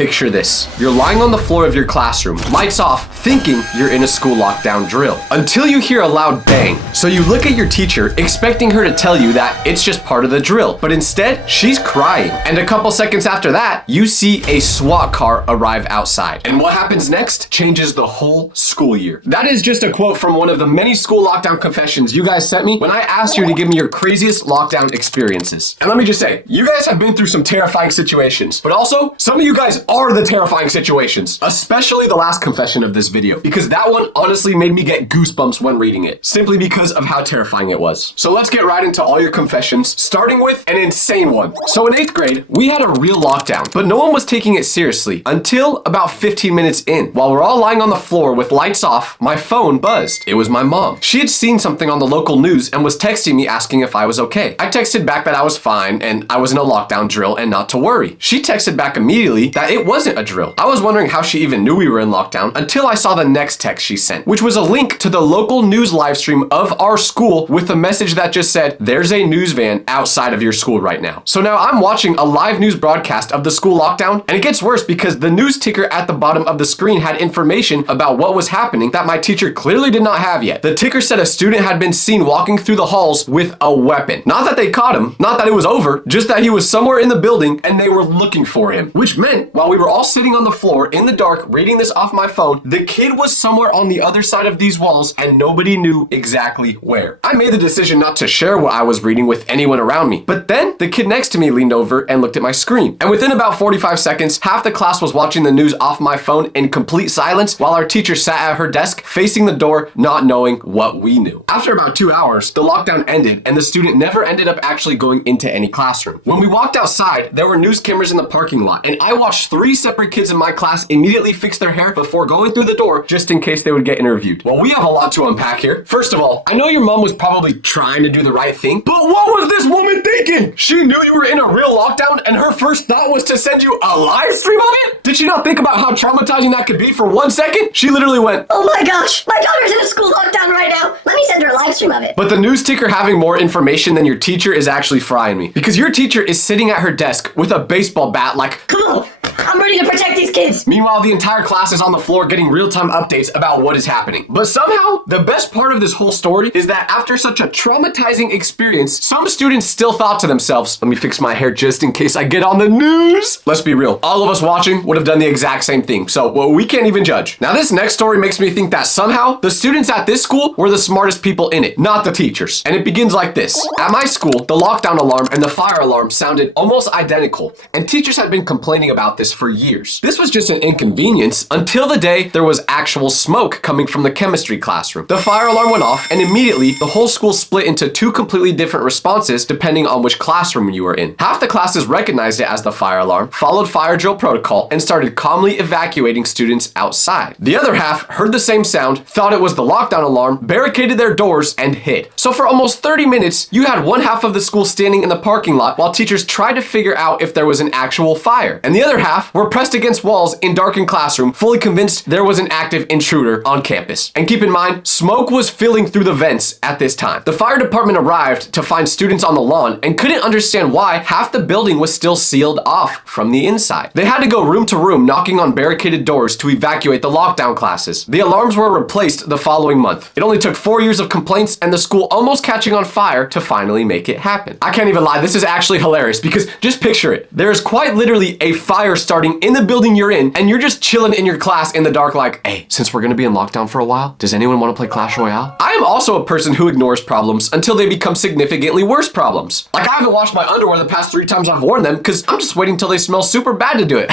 Picture this. You're lying on the floor of your classroom, lights off, thinking you're in a school lockdown drill. Until you hear a loud bang. So you look at your teacher, expecting her to tell you that it's just part of the drill. But instead, she's crying. And a couple seconds after that, you see a SWAT car arrive outside. And what happens next changes the whole school year. That is just a quote from one of the many school lockdown confessions you guys sent me when I asked you to give me your craziest lockdown experiences. And let me just say, you guys have been through some terrifying situations, but also some of you guys are the terrifying situations, especially the last confession of this video, because that one honestly made me get goosebumps when reading it, simply because of how terrifying it was. So let's get right into all your confessions, starting with an insane one. So in 8th grade, we had a real lockdown, but no one was taking it seriously until about 15 minutes in. While we're all lying on the floor with lights off, my phone buzzed. It was my mom. She had seen something on the local news and was texting me asking if I was okay. I texted back that I was fine and I was in a lockdown drill and not to worry. She texted back immediately that it wasn't a drill. I was wondering how she even knew we were in lockdown until I saw the next text she sent, which was a link to the local news live stream of our school with a message that just said, "There's a news van outside of your school right now." So now I'm watching a live news broadcast of the school lockdown, and it gets worse because the news ticker at the bottom of the screen had information about what was happening that my teacher clearly did not have yet. The ticker said a student had been seen walking through the halls with a weapon. Not that they caught him, not that it was over, just that he was somewhere in the building and they were looking for him. Which meant, while we were all sitting on the floor in the dark reading this off my phone, the kid was somewhere on the other side of these walls and nobody knew exactly where. I made the decision not to share what I was reading with anyone around me, but then the kid next to me leaned over and looked at my screen. And within about 45 seconds, half the class was watching the news off my phone in complete silence while our teacher sat at her desk facing the door, not knowing what we knew. After about 2 hours, the lockdown ended and the student never ended up actually going into any classroom. When we walked outside, there were news cameras in the parking lot, and I watched 3 separate kids in my class immediately fix their hair before going through the door just in case they would get interviewed. Well, we have a lot to unpack here. First of all, I know your mom was probably trying to do the right thing, but what was this woman thinking? She knew you were in a real lockdown and her first thought was to send you a live stream of it? Did she not think about how traumatizing that could be for 1 second? She literally went, "Oh my gosh, my daughter's in a school lockdown right now. Let me send her a live stream of it." But the news ticker having more information than your teacher is actually frying me, because your teacher is sitting at her desk with a baseball bat like, "Come on, I'm ready to protect these kids." Meanwhile, the entire class is on the floor getting real-time updates about what is happening. But somehow, the best part of this whole story is that after such a traumatizing experience, some students still thought to themselves, "Let me fix my hair just in case I get on the news." Let's be real. All of us watching would have done the exact same thing. So, well, we can't even judge. Now, this next story makes me think that somehow the students at this school were the smartest people in it, not the teachers. And it begins like this. At my school, the lockdown alarm and the fire alarm sounded almost identical, and teachers had been complaining about this for years. This was just an inconvenience until the day there was actual smoke coming from the chemistry classroom. The fire alarm went off, and immediately the whole school split into 2 completely different responses depending on which classroom you were in. Half the classes recognized it as the fire alarm, followed fire drill protocol, and started calmly evacuating students outside. The other half heard the same sound, thought it was the lockdown alarm, barricaded their doors, and hid. So for almost 30 minutes, you had one half of the school standing in the parking lot while teachers tried to figure out if there was an actual fire. And the other half were pressed against walls in darkened classroom, fully convinced there was an active intruder on campus. And keep in mind, smoke was filling through the vents at this time. The fire department arrived to find students on the lawn and couldn't understand why half the building was still sealed off from the inside. They had to go room to room knocking on barricaded doors to evacuate the lockdown classes. The alarms were replaced the following month. It only took 4 years of complaints and the school almost catching on fire to finally make it happen. I can't even lie, this is actually hilarious because just picture it. There's quite literally a fire starting in the building you're in and you're just chilling in your class in the dark like, "Hey, since we're gonna be in lockdown for a while, does anyone want to play Clash Royale?" I am also a person who ignores problems until they become significantly worse problems. Like I haven't washed my underwear the past 3 times I've worn them because I'm just waiting till they smell super bad to do it.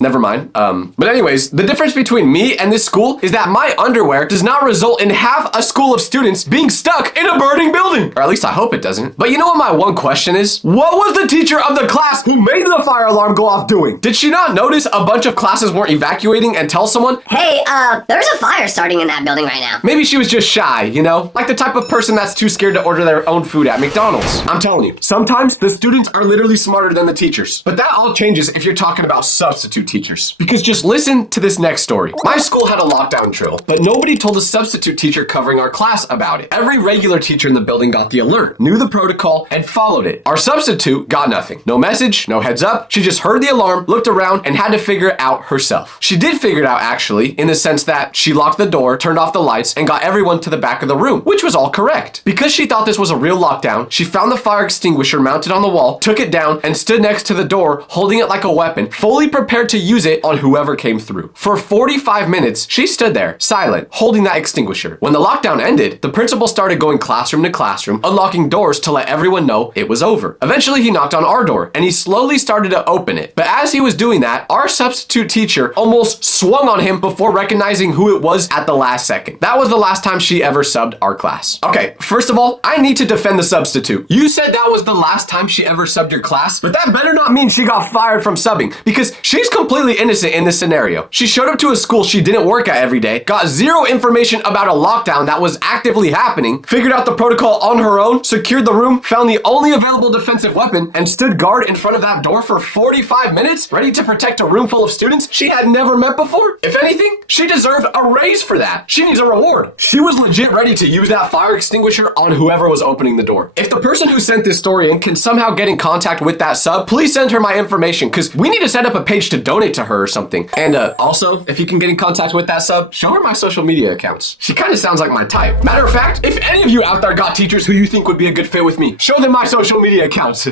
Never mind. But anyways, the difference between me and this school is that my underwear does not result in half a school of students being stuck in a burning building. Or at least I hope it doesn't. But you know what my one question is? What was the teacher of the class who made the fire alarm go off doing? Did she not notice a bunch of classes weren't evacuating and tell someone, "Hey, there's a fire starting in that building right now"? Maybe she was just shy, you know? Like the type of person that's too scared to order their own food at McDonald's. I'm telling you, sometimes the students are literally smarter than the teachers. But that all changes if you're talking about substitute substitute teachers. Because just listen to this next story. My school had a lockdown drill, but nobody told the substitute teacher covering our class about it. Every regular teacher in the building got the alert, knew the protocol, and followed it. Our substitute got nothing. No message, no heads up. She just heard the alarm, looked around, and had to figure it out herself. She did figure it out actually, in the sense that she locked the door, turned off the lights, and got everyone to the back of the room, which was all correct. Because she thought this was a real lockdown, she found the fire extinguisher mounted on the wall, took it down, and stood next to the door, holding it like a weapon, fully prepared to use it on whoever came through. For 45 minutes, she stood there, silent, holding that extinguisher. When the lockdown ended, the principal started going classroom to classroom, unlocking doors to let everyone know it was over. Eventually, he knocked on our door, and he slowly started to open it. But as he was doing that, our substitute teacher almost swung on him before recognizing who it was at the last second. That was the last time she ever subbed our class. Okay, first of all, I need to defend the substitute. You said that was the last time she ever subbed your class, but that better not mean she got fired from subbing, because she's completely innocent in this scenario. She showed up to a school she didn't work at every day, got zero information about a lockdown that was actively happening, figured out the protocol on her own, secured the room, found the only available defensive weapon, and stood guard in front of that door for 45 minutes, ready to protect a room full of students she had never met before. If anything, she deserved a raise for that. She needs a reward. She was legit ready to use that fire extinguisher on whoever was opening the door. If the person who sent this story in can somehow get in contact with that sub, please send her my information, because we need to set up a page to donate to her or something. And also, if you can get in contact with that sub, show her my social media accounts. She kind of sounds like my type. Matter of fact, if any of you out there got teachers who you think would be a good fit with me, show them my social media accounts.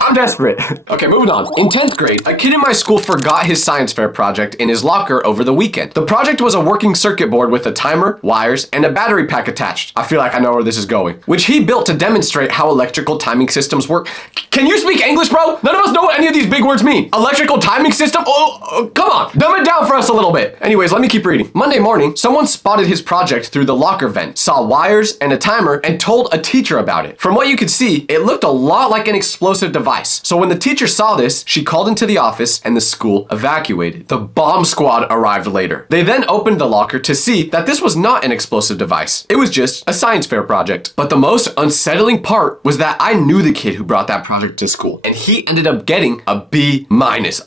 I'm desperate. Okay, moving on. In 10th grade, a kid in my school forgot his science fair project in his locker over the weekend. The project was a working circuit board with a timer, wires, and a battery pack attached. I feel like I know where this is going. Which he built to demonstrate how electrical timing systems work. Can you speak English, bro? None of us know what any of these big words mean. Electrical timing system? Oh, come on. Dumb it down for us a little bit. Anyways, let me keep reading. Monday morning, someone spotted his project through the locker vent, saw wires and a timer, and told a teacher about it. From what you could see, it looked a lot like an explosive device. So when the teacher saw this, she called into the office and the school evacuated. The bomb squad arrived later. They then opened the locker to see that this was not an explosive device. It was just a science fair project. But the most unsettling part was that I knew the kid who brought that project to school, and he ended up getting a B-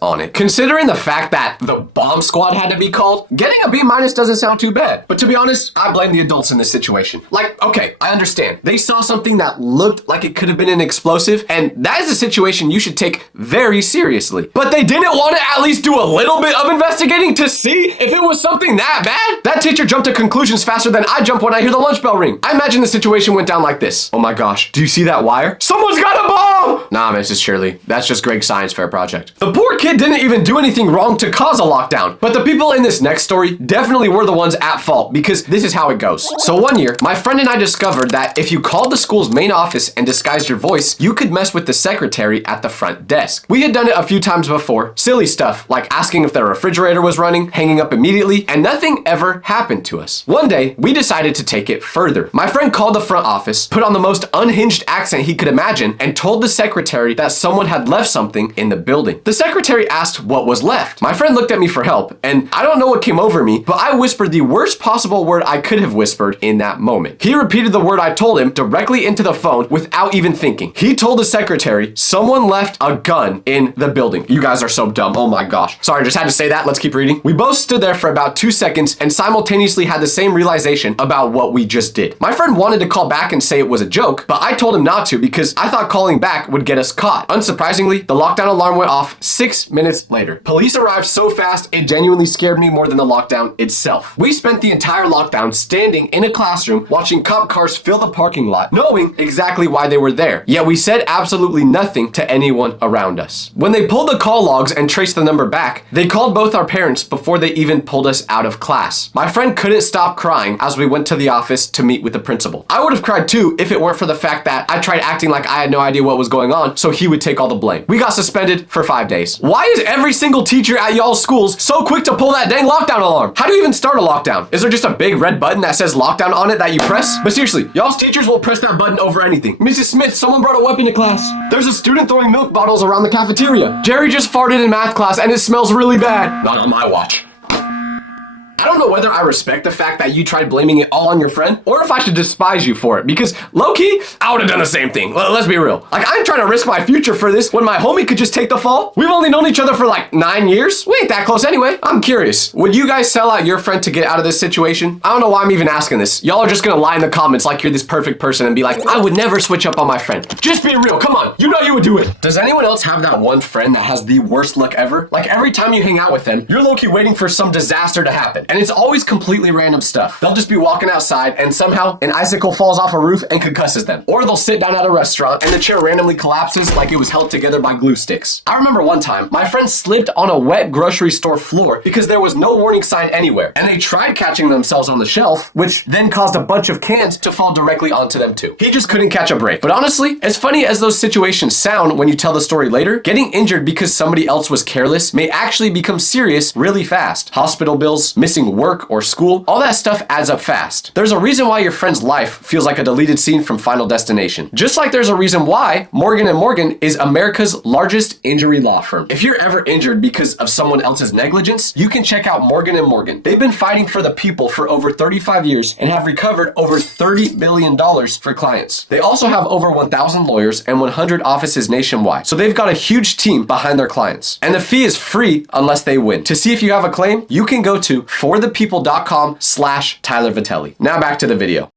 on it. Considering the fact that the bomb squad had to be called, getting a B- doesn't sound too bad. But to be honest, I blame the adults in this situation. Like, okay, I understand. They saw something that looked like it could have been an explosive, and that is a situation you should take very seriously. But they didn't want to at least do a little bit of investigating to see if it was something that bad? That teacher jumped to conclusions faster than I jump when I hear the lunch bell ring. I imagine the situation went down like this. Oh my gosh, do you see that wire? Someone's got a bomb! Nah, Mrs. Shirley, that's just Greg's science fair project. The poor kid didn't even do anything wrong to cause a lockdown, but the people in this next story definitely were the ones at fault, because this is how it goes. So one year, my friend and I discovered that if you called the school's main office and disguised your voice, you could mess with the secretary at the front desk. We had done it a few times before, silly stuff like asking if their refrigerator was running, hanging up immediately, and nothing ever happened to us. One day, we decided to take it further. My friend called the front office, put on the most unhinged accent he could imagine, and told the secretary that someone had left something in the building. The secretary asked what was left. My friend looked at me for help, and I don't know what came over me, but I whispered the worst possible word I could have whispered in that moment. He repeated the word I told him directly into the phone without even thinking. He told the secretary someone left a gun in the building. You guys are so dumb. Oh my gosh. Sorry, just had to say that. Let's keep reading. We both stood there for about 2 seconds and simultaneously had the same realization about what we just did. My friend wanted to call back and say it was a joke, but I told him not to because I thought calling back would get us caught. Unsurprisingly, the lockdown alarm went off 6 minutes later. Police arrived so fast, it genuinely scared me more than the lockdown itself. We spent the entire lockdown standing in a classroom watching cop cars fill the parking lot, knowing exactly why they were there. Yet we said absolutely nothing to anyone around us. When they pulled the call logs and traced the number back, they called both our parents before they even pulled us out of class. My friend couldn't stop crying as we went to the office to meet with the principal. I would have cried too if it weren't for the fact that I tried acting like I had no idea what was going on, so he would take all the blame. We got suspended for 5 days. Why is every single teacher at y'all's schools so quick to pull that dang lockdown alarm? How do you even start a lockdown? Is there just a big red button that says lockdown on it that you press? But seriously, y'all's teachers will press that button over anything. Mrs. Smith, someone brought a weapon to class. There's a student throwing milk bottles around the cafeteria. Jerry just farted in math class and it smells really bad. Not on my watch. I don't know whether I respect the fact that you tried blaming it all on your friend, or if I should despise you for it, because low-key, I would have done the same thing. Let's be real. Like, I'm trying to risk my future for this when my homie could just take the fall. We've only known each other for like 9 years. We ain't that close anyway. I'm curious, would you guys sell out your friend to get out of this situation? I don't know why I'm even asking this. Y'all are just gonna lie in the comments like you're this perfect person and be like, I would never switch up on my friend. Just be real, come on. You know you would do it. Does anyone else have that one friend that has the worst luck ever? Like every time you hang out with them, you're low-key waiting for some disaster to happen. And it's always completely random stuff. They'll just be walking outside and somehow an icicle falls off a roof and concusses them. Or they'll sit down at a restaurant and the chair randomly collapses like it was held together by glue sticks. I remember one time, my friend slipped on a wet grocery store floor because there was no warning sign anywhere. And they tried catching themselves on the shelf, which then caused a bunch of cans to fall directly onto them too. He just couldn't catch a break. But honestly, as funny as those situations sound when you tell the story later, getting injured because somebody else was careless may actually become serious really fast. Hospital bills, missing work or school, all that stuff adds up fast. There's a reason why your friend's life feels like a deleted scene from Final Destination. Just like there's a reason why Morgan & Morgan is America's largest injury law firm. If you're ever injured because of someone else's negligence, you can check out Morgan & Morgan. They've been fighting for the people for over 35 years and have recovered over $30 billion for clients. They also have over 1,000 lawyers and 100 offices nationwide. So they've got a huge team behind their clients. And the fee is free unless they win. To see if you have a claim, you can go to forthepeople.com/Tyler Vitelli. Now back to the video.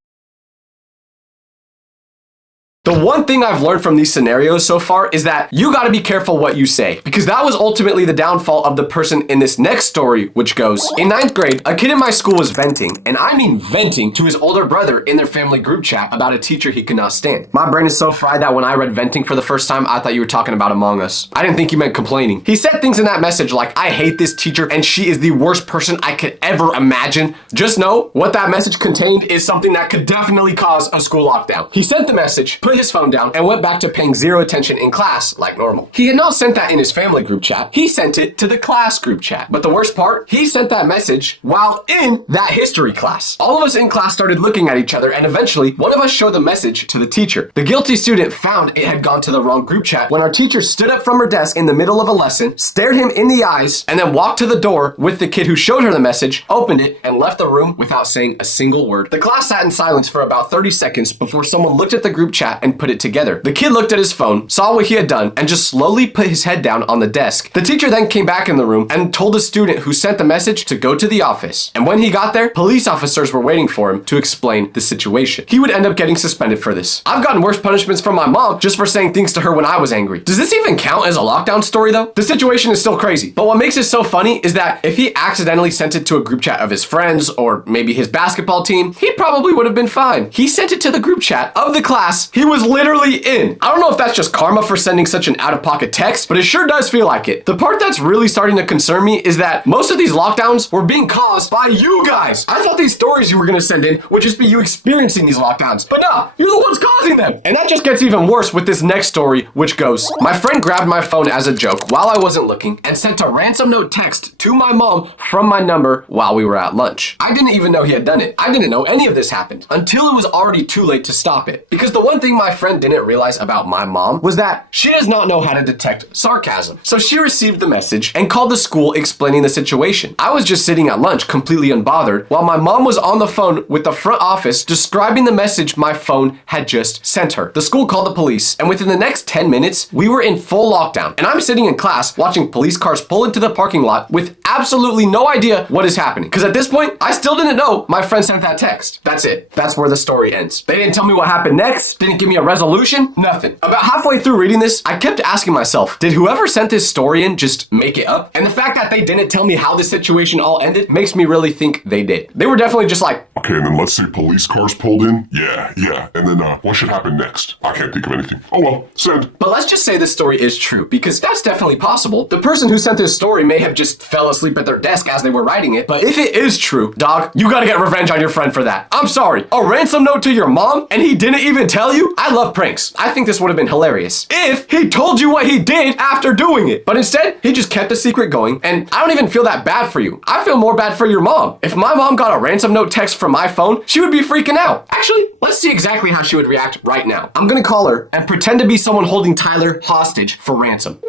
The one thing I've learned from these scenarios so far is that you gotta be careful what you say, because that was ultimately the downfall of the person in this next story, which goes, in 9th grade, a kid in my school was venting, and I mean venting, to his older brother in their family group chat about a teacher he could not stand. My brain is so fried that when I read venting for the first time, I thought you were talking about Among Us. I didn't think you meant complaining. He said things in that message like, I hate this teacher and she is the worst person I could ever imagine. Just know what that message contained is something that could definitely cause a school lockdown. He sent the message, put his phone down, and went back to paying zero attention in class like normal. He had not sent that in his family group chat. He sent it to the class group chat. But the worst part, he sent that message while in that history class. All of us in class started looking at each other, and eventually one of us showed the message to the teacher. The guilty student found it had gone to the wrong group chat when our teacher stood up from her desk in the middle of a lesson, stared him in the eyes, and then walked to the door with the kid who showed her the message, opened it, and left the room without saying a single word. The class sat in silence for about 30 seconds before someone looked at the group chat and put it together. The kid looked at his phone, saw what he had done, and just slowly put his head down on the desk. The teacher then came back in the room and told the student who sent the message to go to the office. And when he got there, police officers were waiting for him to explain the situation. He would end up getting suspended for this. I've gotten worse punishments from my mom just for saying things to her when I was angry. Does this even count as a lockdown story though? The situation is still crazy. But what makes it so funny is that if he accidentally sent it to a group chat of his friends or maybe his basketball team, he probably would have been fine. He sent it to the group chat of the class he was literally in. I don't know if that's just karma for sending such an out-of-pocket text, but it sure does feel like it. The part that's really starting to concern me is that most of these lockdowns were being caused by you guys. I thought these stories you were gonna send in would just be you experiencing these lockdowns, but nah, you're the ones causing them. And that just gets even worse with this next story, which goes, my friend grabbed my phone as a joke while I wasn't looking and sent a ransom note text to my mom from my number while we were at lunch. I didn't even know he had done it. I didn't know any of this happened until it was already too late to stop it. Because the one thing my friend didn't realize about my mom was that she does not know how to detect sarcasm. So she received the message and called the school explaining the situation. I was just sitting at lunch completely unbothered while my mom was on the phone with the front office describing the message my phone had just sent her. The school called the police, and within the next 10 minutes, we were in full lockdown. And I'm sitting in class watching police cars pull into the parking lot with absolutely no idea what is happening. Because at this point, I still didn't know my friend sent that text. That's it. That's where the story ends. They didn't tell me what happened next, didn't give me a resolution, nothing. About halfway through reading this, I kept asking myself, did whoever sent this story in just make it up? And the fact that they didn't tell me how this situation all ended makes me really think they did. They were definitely just like, okay, and then let's say police cars pulled in. Yeah. And then what should happen next? I can't think of anything. Oh well, send. But let's just say this story is true, because that's definitely possible. The person who sent this story may have just fell asleep at their desk as they were writing it. But if it is true, dog, you gotta get revenge on your friend for that. I'm sorry, a ransom note to your mom and he didn't even tell you? I love pranks. I think this would have been hilarious if he told you what he did after doing it. But instead, he just kept the secret going, and I don't even feel that bad for you. I feel more bad for your mom. If my mom got a ransom note text from my phone, she would be freaking out. Actually, let's see exactly how she would react right now. I'm gonna call her and pretend to be someone holding Tyler hostage for ransom.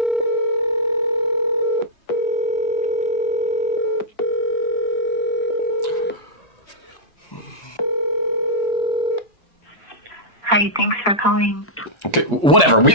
Great, thanks for calling. Okay, whatever.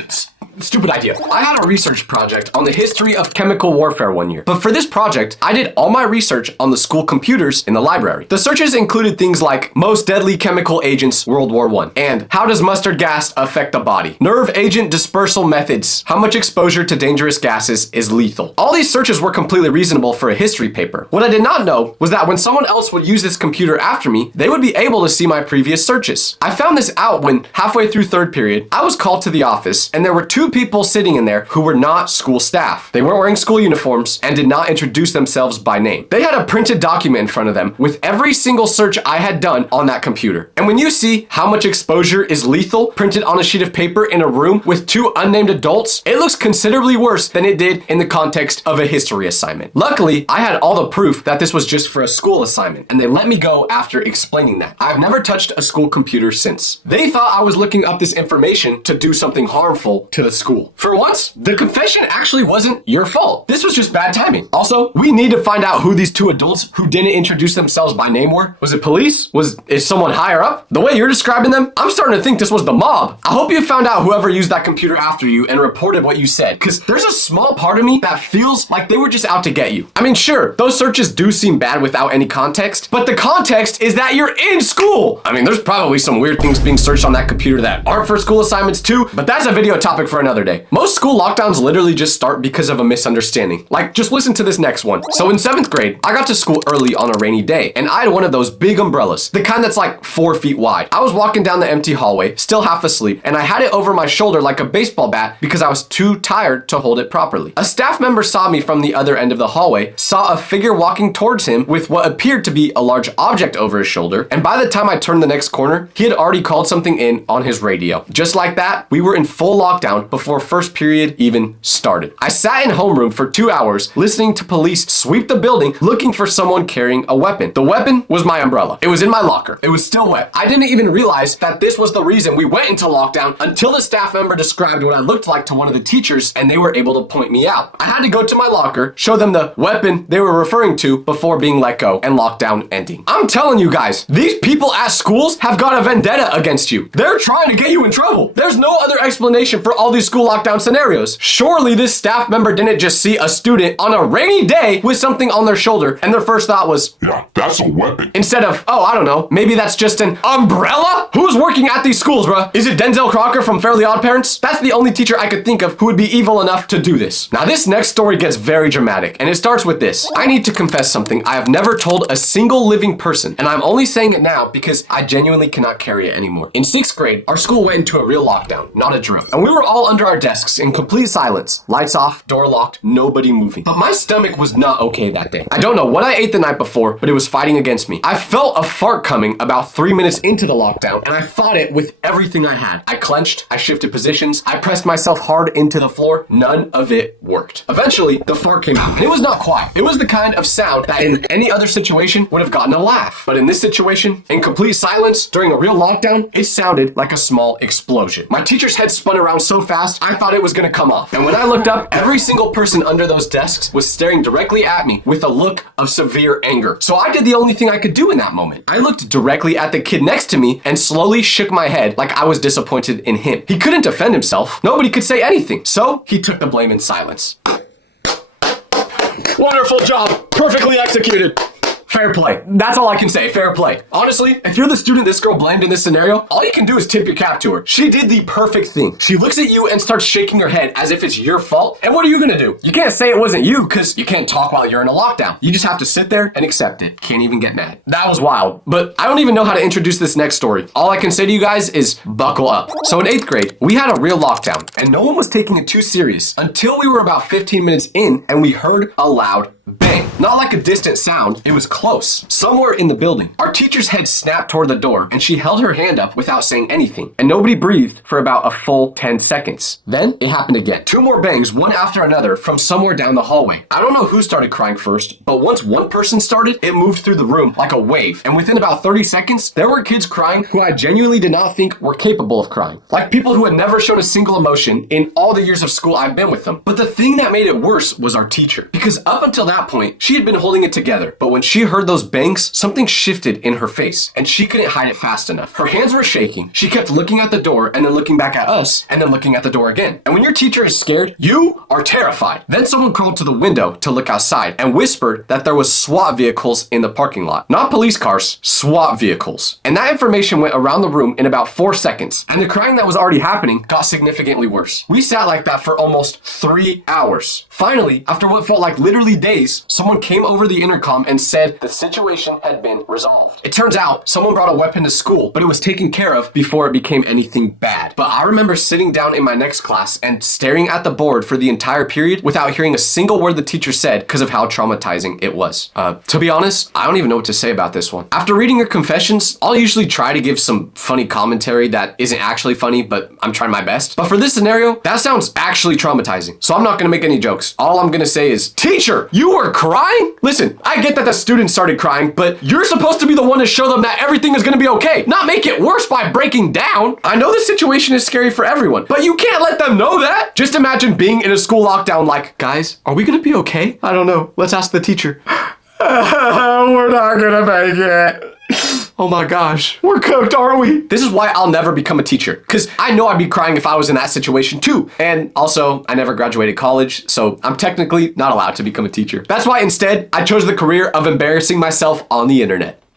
Stupid idea. I had a research project on the history of chemical warfare one year. But for this project, I did all my research on the school computers in the library. The searches included things like most deadly chemical agents World War I and how does mustard gas affect the body? Nerve agent dispersal methods. How much exposure to dangerous gases is lethal? All these searches were completely reasonable for a history paper. What I did not know was that when someone else would use this computer after me, they would be able to see my previous searches. I found this out when halfway through third period, I was called to the office and there were two people sitting in there who were not school staff. They weren't wearing school uniforms and did not introduce themselves by name. They had a printed document in front of them with every single search I had done on that computer. And when you see how much exposure is lethal printed on a sheet of paper in a room with two unnamed adults, it looks considerably worse than it did in the context of a history assignment. Luckily, I had all the proof that this was just for a school assignment, and they let me go after explaining that. I've never touched a school computer since. They thought I was looking up this information to do something harmful to the school. For once, the confession actually wasn't your fault. This was just bad timing. Also, we need to find out who these two adults who didn't introduce themselves by name were. Was it police? Is someone higher up? The way you're describing them, I'm starting to think this was the mob. I hope you found out whoever used that computer after you and reported what you said, because there's a small part of me that feels like they were just out to get you. I mean, sure, those searches do seem bad without any context, but the context is that you're in school. I mean, there's probably some weird things being searched on that computer that aren't for school assignments too, but that's a video topic for another day. Most school lockdowns literally just start because of a misunderstanding. Like, just listen to this next one. So in 7th grade, I got to school early on a rainy day, and I had one of those big umbrellas, the kind that's like 4 feet wide. I was walking down the empty hallway, still half asleep, and I had it over my shoulder like a baseball bat because I was too tired to hold it properly. A staff member saw me from the other end of the hallway, saw a figure walking towards him with what appeared to be a large object over his shoulder, and by the time I turned the next corner, he had already called something in on his radio. Just like that, we were in full lockdown before first period even started. I sat in homeroom for 2 hours listening to police sweep the building looking for someone carrying a weapon. The weapon was my umbrella. It was in my locker. It was still wet. I didn't even realize that this was the reason we went into lockdown until the staff member described what I looked like to one of the teachers and they were able to point me out. I had to go to my locker, show them the weapon they were referring to before being let go and lockdown ending. I'm telling you guys, these people at schools have got a vendetta against you. They're trying to get you in trouble. There's no other explanation for all these school lockdown scenarios. Surely this staff member didn't just see a student on a rainy day with something on their shoulder and their first thought was, yeah, that's a weapon. Instead of, oh, I don't know, maybe that's just an umbrella? Who's working at these schools, bruh? Is it Denzel Crocker from Fairly Odd Parents? That's the only teacher I could think of who would be evil enough to do this. Now this next story gets very dramatic and it starts with this. I need to confess something I have never told a single living person, and I'm only saying it now because I genuinely cannot carry it anymore. In 6th grade, our school went into a real lockdown, not a drill. And we were all under our desks in complete silence. Lights off, door locked, nobody moving. But my stomach was not okay that day. I don't know what I ate the night before, but it was fighting against me. I felt a fart coming about 3 minutes into the lockdown, and I fought it with everything I had. I clenched, I shifted positions, I pressed myself hard into the floor. None of it worked. Eventually, the fart came out, and it was not quiet. It was the kind of sound that in any other situation would have gotten a laugh. But in this situation, in complete silence, during a real lockdown, it sounded like a small explosion. My teacher's head spun around so fast, I thought it was gonna come off. And when I looked up, every single person under those desks was staring directly at me with a look of severe anger. So I did the only thing I could do in that moment. I looked directly at the kid next to me and slowly shook my head like I was disappointed in him. He couldn't defend himself. Nobody could say anything. So he took the blame in silence. Wonderful job. Perfectly executed. Fair play. That's all I can say. Fair play. Honestly, if you're the student this girl blamed in this scenario, all you can do is tip your cap to her. She did the perfect thing. She looks at you and starts shaking her head as if it's your fault. And what are you gonna do? You can't say it wasn't you because you can't talk while you're in a lockdown. You just have to sit there and accept it. Can't even get mad. That was wild. But I don't even know how to introduce this next story. All I can say to you guys is buckle up. So in 8th grade, we had a real lockdown and no one was taking it too serious until we were about 15 minutes in and we heard a loud bang. Not like a distant sound, it was close. Somewhere in the building. Our teacher's head snapped toward the door and she held her hand up without saying anything. And nobody breathed for about a full 10 seconds. Then it happened again. 2 more bangs, one after another, from somewhere down the hallway. I don't know who started crying first, but once one person started, it moved through the room like a wave. And within about 30 seconds, there were kids crying who I genuinely did not think were capable of crying. Like people who had never shown a single emotion in all the years of school I've been with them. But the thing that made it worse was our teacher. Because up until that that point, she had been holding it together. But when she heard those bangs, something shifted in her face, and she couldn't hide it fast enough. Her hands were shaking. She kept looking at the door and then looking back at us and then looking at the door again. And when your teacher is scared, you are terrified. Then someone crawled to the window to look outside and whispered that there was SWAT vehicles in the parking lot. Not police cars, SWAT vehicles. And that information went around the room in about 4 seconds. And the crying that was already happening got significantly worse. We sat like that for almost 3 hours. Finally, after what felt like literally days, someone came over the intercom and said the situation had been resolved. It turns out someone brought a weapon to school, but it was taken care of before it became anything bad. But I remember sitting down in my next class and staring at the board for the entire period without hearing a single word the teacher said because of how traumatizing it was. To be honest, I don't even know what to say about this one. After reading your confessions, I'll usually try to give some funny commentary that isn't actually funny, but I'm trying my best. But for this scenario, that sounds actually traumatizing. So I'm not gonna make any jokes. All I'm gonna say is, teacher, you were crying? Listen, I get that the students started crying, but you're supposed to be the one to show them that everything is gonna be okay, not make it worse by breaking down. I know the situation is scary for everyone, but you can't let them know that. Just imagine being in a school lockdown like, guys, are we gonna be okay? I don't know. Let's ask the teacher. We're not gonna make it. Oh my gosh, we're cooked, aren't we? This is why I'll never become a teacher, because I know I'd be crying if I was in that situation too. And also, I never graduated college, so I'm technically not allowed to become a teacher. That's why instead, I chose the career of embarrassing myself on the internet.